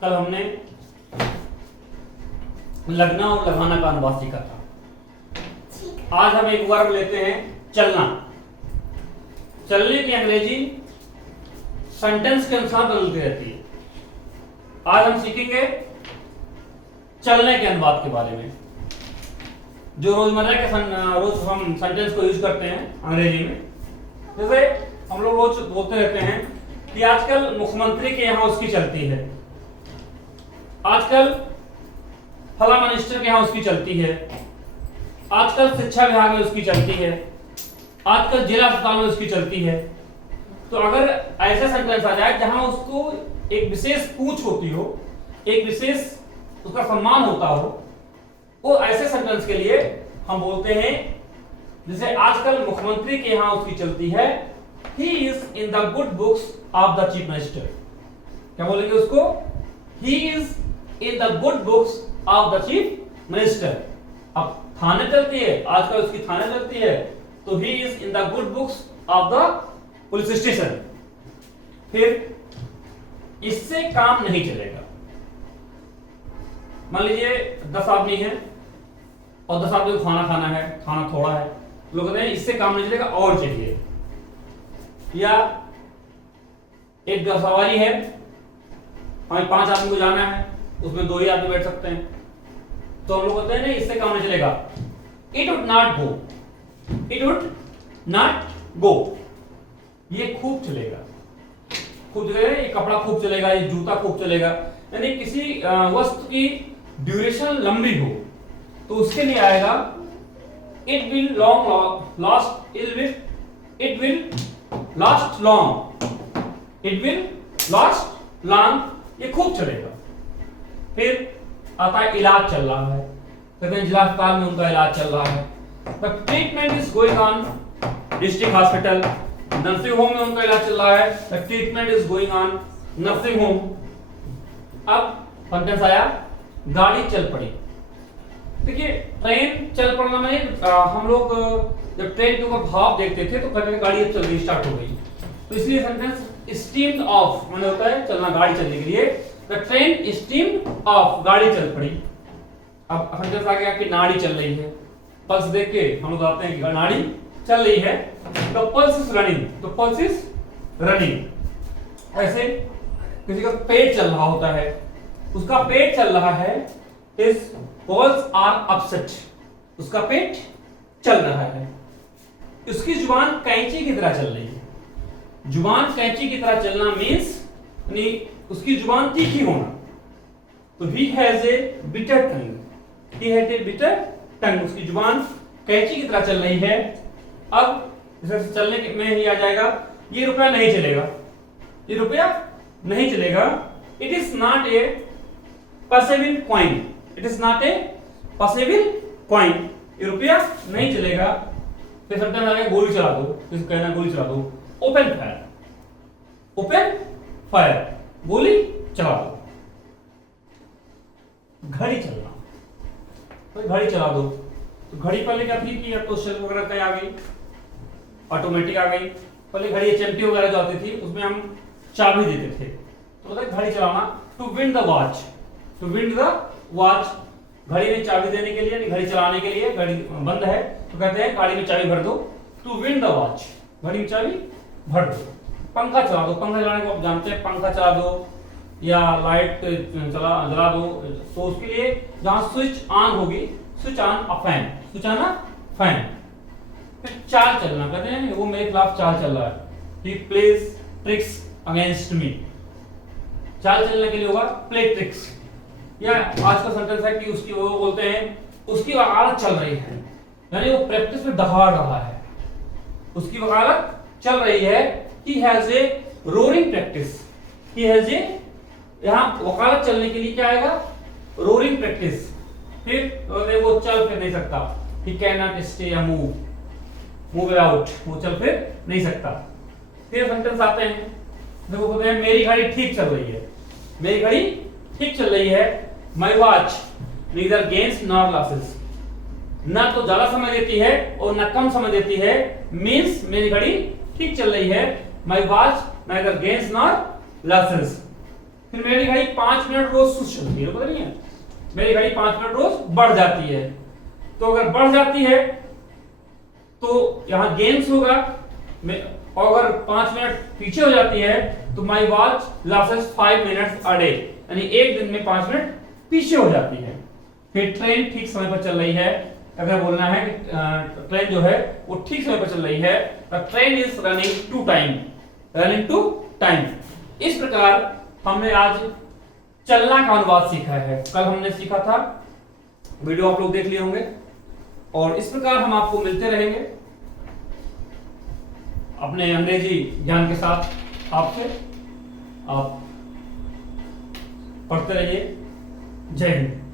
कल हमने लगना और लगाना का अनुवाद सीखा था। आज हम एक वर्ब लेते हैं चलना। चलने की अंग्रेजी सेंटेंस के अनुसार बदलती रहती है। आज हम सीखेंगे चलने के अनुवाद के बारे में, जो रोजमर्रा के रोज हम सेंटेंस को यूज करते हैं अंग्रेजी में। जैसे हम लोग रोज बोलते रहते हैं कि आजकल मुख्यमंत्री के यहाँ उसकी चलती है, आजकल फला मिनिस्टर के यहाँ उसकी चलती है, आजकल शिक्षा विभाग में उसकी चलती है, आजकल जिला अस्पताल में उसकी चलती है। तो अगर ऐसा सेंटेंस आ जाए जहां उसको एक विशेष पूछ होती हो, एक विशेष उसका सम्मान होता हो, वो ऐसे सेंटेंस के लिए हम बोलते हैं, जैसे आजकल मुख्यमंत्री के यहाँ उसकी चलती है, he is in the good books of the chief minister. क्या बोलेंगे उसको? He is in the good books of the chief minister. अब थाने चलती है, आजकल उसकी थाने चलती है, तो he is in the good books of the police station. फिर इससे काम नहीं चलेगा। मान लीजिए 10 आदमी है और 10 आदमी को खाना है, खाना थोड़ा है, लोग कहते हैं इससे काम नहीं चलेगा और चाहिए। या एक सवारी है, हमें 5 आदमी को जाना है, उसमें 2 ही आदमी बैठ सकते हैं, तो हम लोग कहते हैं नहीं इससे काम नहीं चलेगा, it would not go, it would not go. ये खूब चलेगा, खूब चलेगा, ये कपड़ा खूब चलेगा, ये जूता खूब चलेगा। यानी किसी वस्तु की ड्यूरेशन लंबी हो तो उसके लिए आएगा it will long last, it will last long, it will last long, ये खूब चलेगा। फिर आता है इलाज चल रहा है, कहते हैं जिला अस्पताल में उनका इलाज चल रहा है, the treatment is going on district hospital. Nursing home में उनका इलाज चल रहा है, the treatment is going on nursing home. अब सेंटेंस आया गाड़ी चल पड़ी। देखिए ट्रेन चल पड़ना में हम लोग जब ट्रेन के ऊपर भाव देखते थे तो कहते थे गाड़ी अब चल रही, स्टार्ट हो गई, तो इसलिए सेंटेंस स्टीम्ड ऑफ माने होता है चलना, गाड़ी चलने के लिए द ट्रेन स्टीम्ड ऑफ, गाड़ी चल पड़ी। अब सेंटेंस आ गया कि नाड़ी चल रही है। पल्स देख के हम लोग आते हैं कि नाड़ी चल रही है, the pulse is running, the pulse is running. ऐसे किसी का पेट चल रहा होता है, उसका पेट चल रहा है, his balls are upset, उसका पेट चल रहा है। उसकी जुबान कैंची की तरह चल रही है। जुबान कैंची की तरह चलना मींस यानी उसकी जुबान तीखी होना। तो he has a bitter tongue, he has a bitter tongue, उसकी जुबान कैंची की तरह चल रही है। अब जैसे चलने में ही आ जाएगा, ये रुपया नहीं चलेगा, ये रुपया नहीं चलेगा। It is not a possible coin, it is not a possible coin, ये रुपया नहीं चलेगा। फिर सेंटेंस आ गया गोली चला दो, किसी कहना गोली चला दो, ओपन फायर, ओपन फायर, गोली चला दो। घड़ी चलना, तो घड़ी चला दो, तो घड़ी पहले क्या थी कि अब तो शेल वगैरह कहीं आ गई, ऑटोमेटिक आ गई। पहले घड़ी एचएमटी वगैरह जो आती थी उसमें हम चाबी देते थे, तो मतलब घड़ी चलाना। To wind the watch, to wind the watch, घड़ी में चाबी देने के लिए, घड़ी चलाने के लिए, घड़ी बंद है तो कहते हैं गाड़ी में चाबी भर दो, टू विंड द वॉच, घड़ी में चाबी भर दो। पंखा चला दो, पंखा चलाने को आप जानते हैं, पंखा चला दो या लाइट जला दो, तो उसके लिए जहां स्विच ऑन होगी, switch on a fan, switch on a fan. फिर चाल चलना, कहते हैं वो मेरे खिलाफ चाल चल रहा है, he plays tricks against me. चाल चलने के लिए होगा प्ले ट्रिक्स। या आज का सेंटेंस है कि उसकी वो बोलते हैं उसकी वकालत चल रही है, यानी वो प्रैक्टिस में दहाड़ रहा है, उसकी वकालत चल रही है। He has a roaring practice, he has a, यहां वकालत चलने के लिए क्या आएगा? Roaring practice. फिर वो चल फिर नहीं सकता, ही कैन नॉट स्टे या मूव आउट, वो चल फिर नहीं सकता। फिर सेंटेंस आते हैं, देखो कहते हैं मेरी घड़ी ठीक चल रही है, मेरी घड़ी ठीक चल रही है। My watch neither gains nor losses, ना तो ज्यादा समय देती है और ना कम समय देती है, मींस मेरी घड़ी ठीक चल रही है। My watch neither gains nor losses. फिर मेरी घड़ी 5 मिनट रोज सुस्त चलती है, पता नहीं है, मेरी घड़ी 5 मिनट रोज बढ़ जाती है। तो अगर बढ़ जाती है तो यहां गेन्स होगा, और अगर 5 मिनट पीछे हो जाती है तो my watch losses 5 minutes a day, यानी एक दिन में 5 मिनट पीछे हो जाती है। फिर ट्रेन ठीक समय पर चल रही है, अगर बोलना है कि ट्रेन जो है वो ठीक समय पर चल रही है, train is running to time, running to time. इस प्रकार हमने आज चलना का अनुवाद सीखा है। कल हमने सीखा था, वीडियो आप लोग देख लिए होंगे, और इस प्रकार हम आपको मिलते रहेंगे अपने अंग्रेजी ज्ञान के साथ। आपसे आप पढ़ते रहिए। जय हिंद।